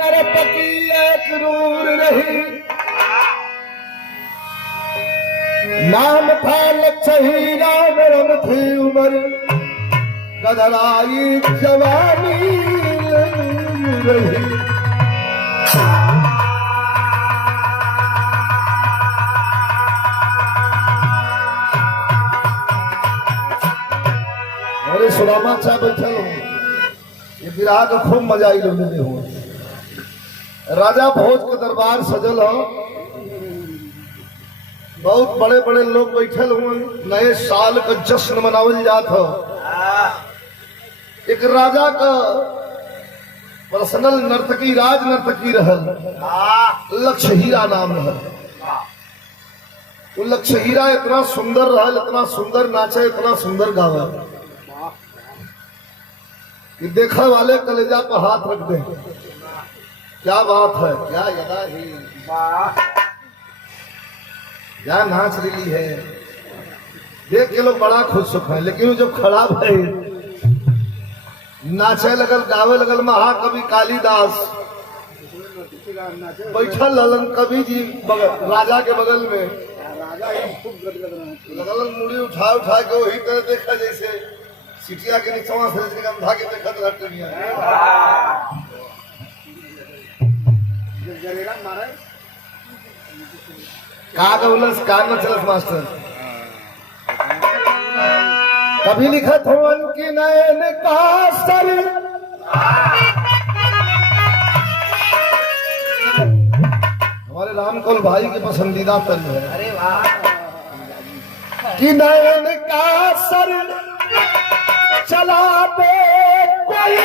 नरपति एक क्रूर रही, नाम था लक्षहीरा, नरम थी उम्र, गदराई जवानी रही। अरे सुदामा चा बैठल हो, ये विराह का खूब मजा आई लोग हो। राजा भोज के दरबार सजल हो, बहुत बड़े बड़े लोग बैठल हुए, नए साल का जश्न मनावल जात हो। एक राजा का पर्सनल नर्तकी, राज नर्तकी रहल, लक्षहीरा नाम रहल। वो लक्षहीरा इतना सुंदर रहल, इतना सुंदर नाचे, इतना सुंदर गावे कि देखने वाले कलेजा पर हाथ रख दे। क्या बात है, क्या यदा ही, क्या नाच रही है, देख के लोग बड़ा खुश है। लेकिन जब खड़ा भय नाचे लगल, गावे लगल, महाकवि कालिदास बैठल ललन कवि जी राजा के बगल में, लगल मुड़ी उठा उठा के वही तरह देखा जैसे सिटिया के नीचवा से गंधा के देखत रहते का गौलस का न चलस मास्टर। कभी लिखत होवन की नयन का सर, हमारे रामकुल भाई के पसंदीदा तर्ज है। अरे वाह, कि नयन का सर चला दे कोई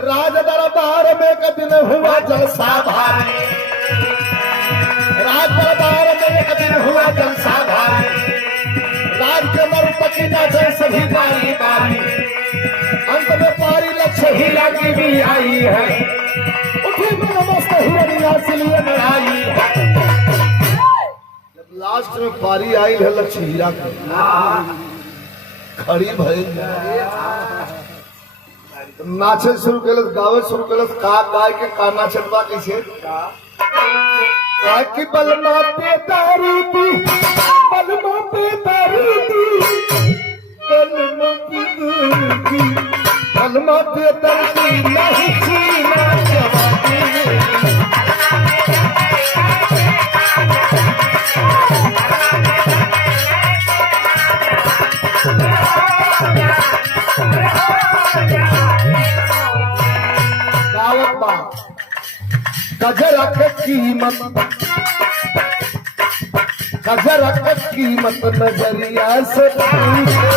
राज दरबार में एक दिन हुआ जलसा भारी, राज दरबार में एक दिन हुआ जलसा भारी, राज के नर्तकी नाचे सभी बारी बारी, अंत में पारी लक्षहीरा की भी आई है, उठी मस्त हिरनिया इसलिए में आई है। जब लास्ट में पारी आई है लक्षहीरा की, खड़ी भई नाचे शुरू केलस, गावे शुरू केलस। का गाय के का नाचत बा कैसे कि बलमा पे दारू दी, बलमा पे दारू दी, बलमा पे दारू दी, बलमा पे दारू दी, नहीं छीना जवानी। गजरा के कीमत, गजरा के कीमत नजरिया से पूछो,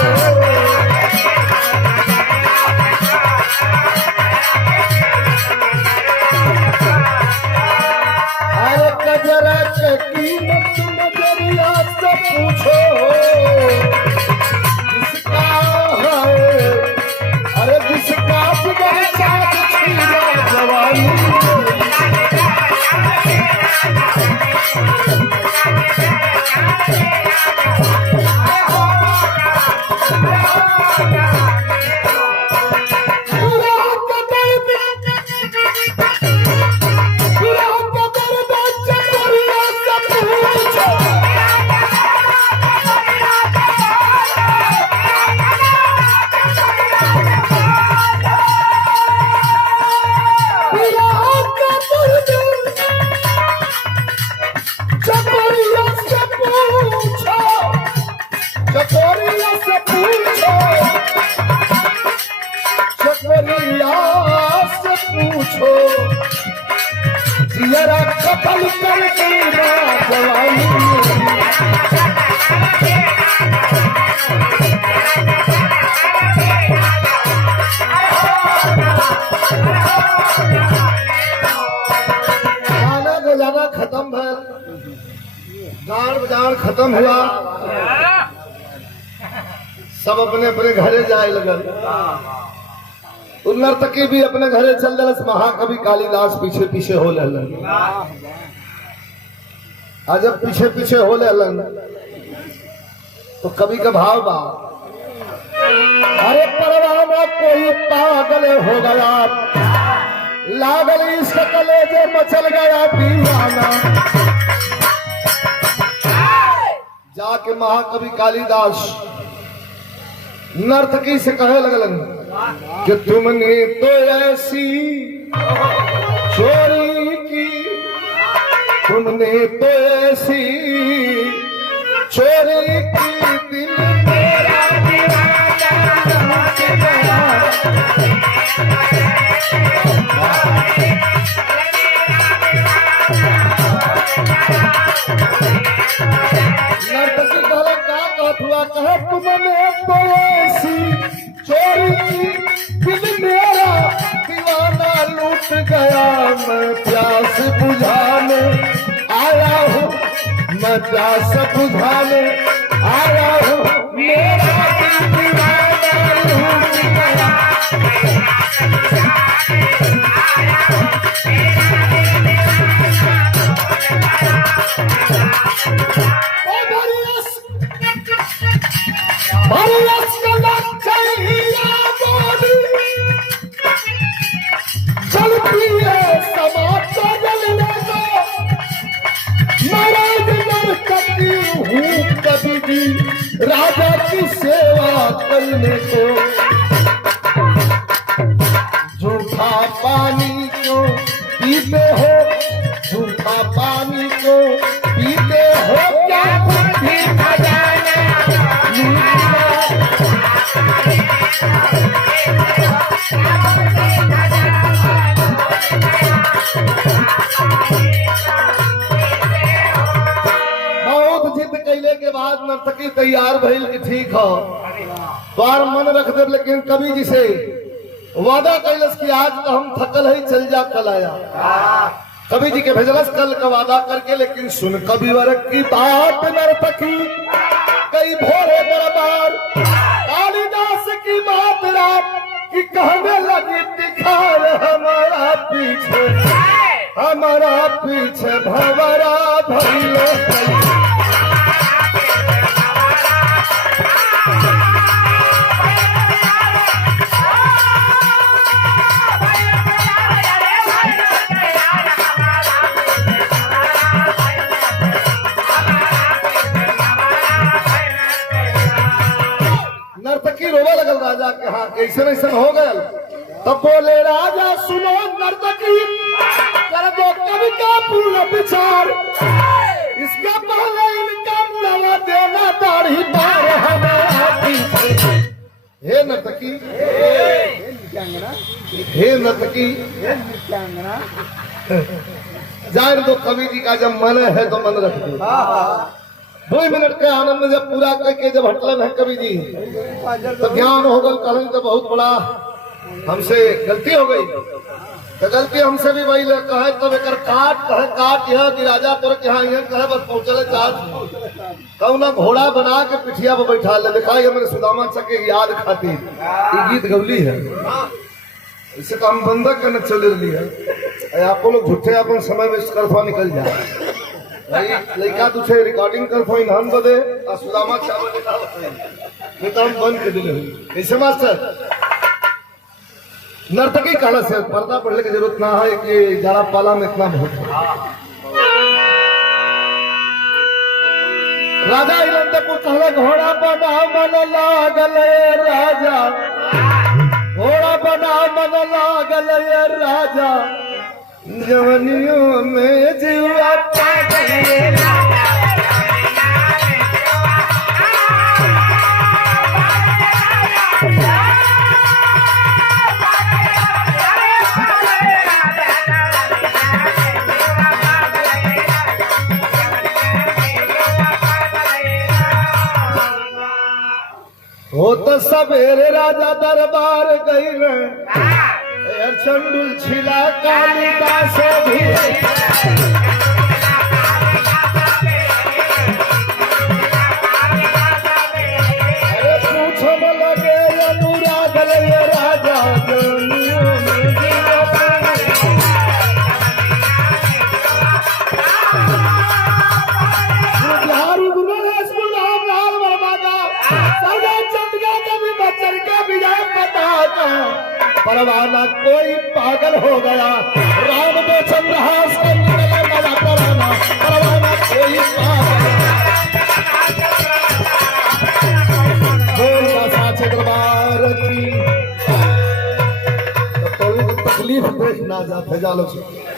अरे गजरा के कीमत नजरिया से पूछो, जिसका है, अरे जिसका जिगर साथ छीना जवानी। कतल कर जवानी। गाना बजाना खत्म भर, गान बजान खत्म हुआ। सब अपने अपने घरे जाए लगल। नर्तकी भी अपने घरे चल दलस। महाकवि कालिदास पीछे पीछे हो लेलन। जब पीछे पीछे हो लेलन तो कवि का भाव बा, अरे परवाना कोई पागल हो गया, लागल इस कलेजे मचल गया दीवाना। जाके महाकवि कालिदास नर्तकी से कहे लगलन कि तुमने तो ऐसी चोरी की, तुमने तो ऐसी चोरी की, दिल मेरा दीवाना हो गया। नर्तकी कहला का कहत हुआ, कहे तुमने तो ऐसी चोरी की, दिल मेरा दीवाना लूट गया। मैं प्यास बुझाने आया हूँ, मैं प्यास बुझाने आया हूँ, मेरा दीवाना लूट गया। चलती है समाप्त जलने को, महाराज नर्तकी हूँ कभी भी राजा की सेवा करने को। झूठा पानी को पीते हो, झूठा पानी को पीते हो, क्या बुद्धि खजाना बहुत जिद कैले के बाद नर्तकी तैयार भइल कि ठीक हो, द्वार मन रख दे। लेकिन कवि जी से वादा कैलस कि आज तो हम थकल है, चल जा कल आया। कवि जी के भेजलस कल का वादा करके। लेकिन सुन कवि वर्ग की बात नर्तकी कई भोरे दरबार, कालिदास की बात रात की कहने लगी दिखार। हमारा पीछे भंवरा भइले नर्तकी रोवा लगल राजा के। हाँ कैसे ऐसा हो गया। तब बोले राजा सुनो नर्तकी, कर दो कवि का पूर्ण विचार, इसके पहले इनका नवा देना दाढ़ी बार। हमारा पीछे हे नर्तकी, हे नर्तकी जाए दो। कवि जी का जब मन है तो मन रख दो। 2 मिनट के आनंद जब पूरा करके जब हटलन है कवि जी, तो ज्ञान हो गल। कहलन तो बहुत बड़ा हमसे गलती हो गई। तो गलती हमसे भी वही कहे तब एक काट यह गिराजा पर यहाँ कहे बस पहुंचले चाहत कौना घोड़ा बना के पिठिया पर बैठा ले। लिखा है मेरे सुदामा चके याद खातिर ये गीत गवली है। इसे तो हम बंदा करना चल रही है। आप लोग झूठे अपन समय में करफा निकल जाए। लड़का तुझे रिकॉर्डिंग कर फोन हम बदे सुदामा नहीं तो हम बंद कर दिले। ऐसे मास्टर नर्तकी कहला से पर्दा पढ़ने की जरूरत ना है कि जाड़ा पाला में इतना बहुत है। राजा इलंदपुर कहला घोड़ा बना मन लागल राजा, घोड़ा बना मन लागल राजा, जवनियों में जीवा पागल। हो तो सवेरे राजा दरबार गई चंडुल छिला कालिदास भी। अरे पूछो परवाना कोई पागल हो गया, राम बेचन रहा मजा कराना, परवाना कोई पागल। बोल साचे दरबार की तो तकलीफ देखना जाते जालो से।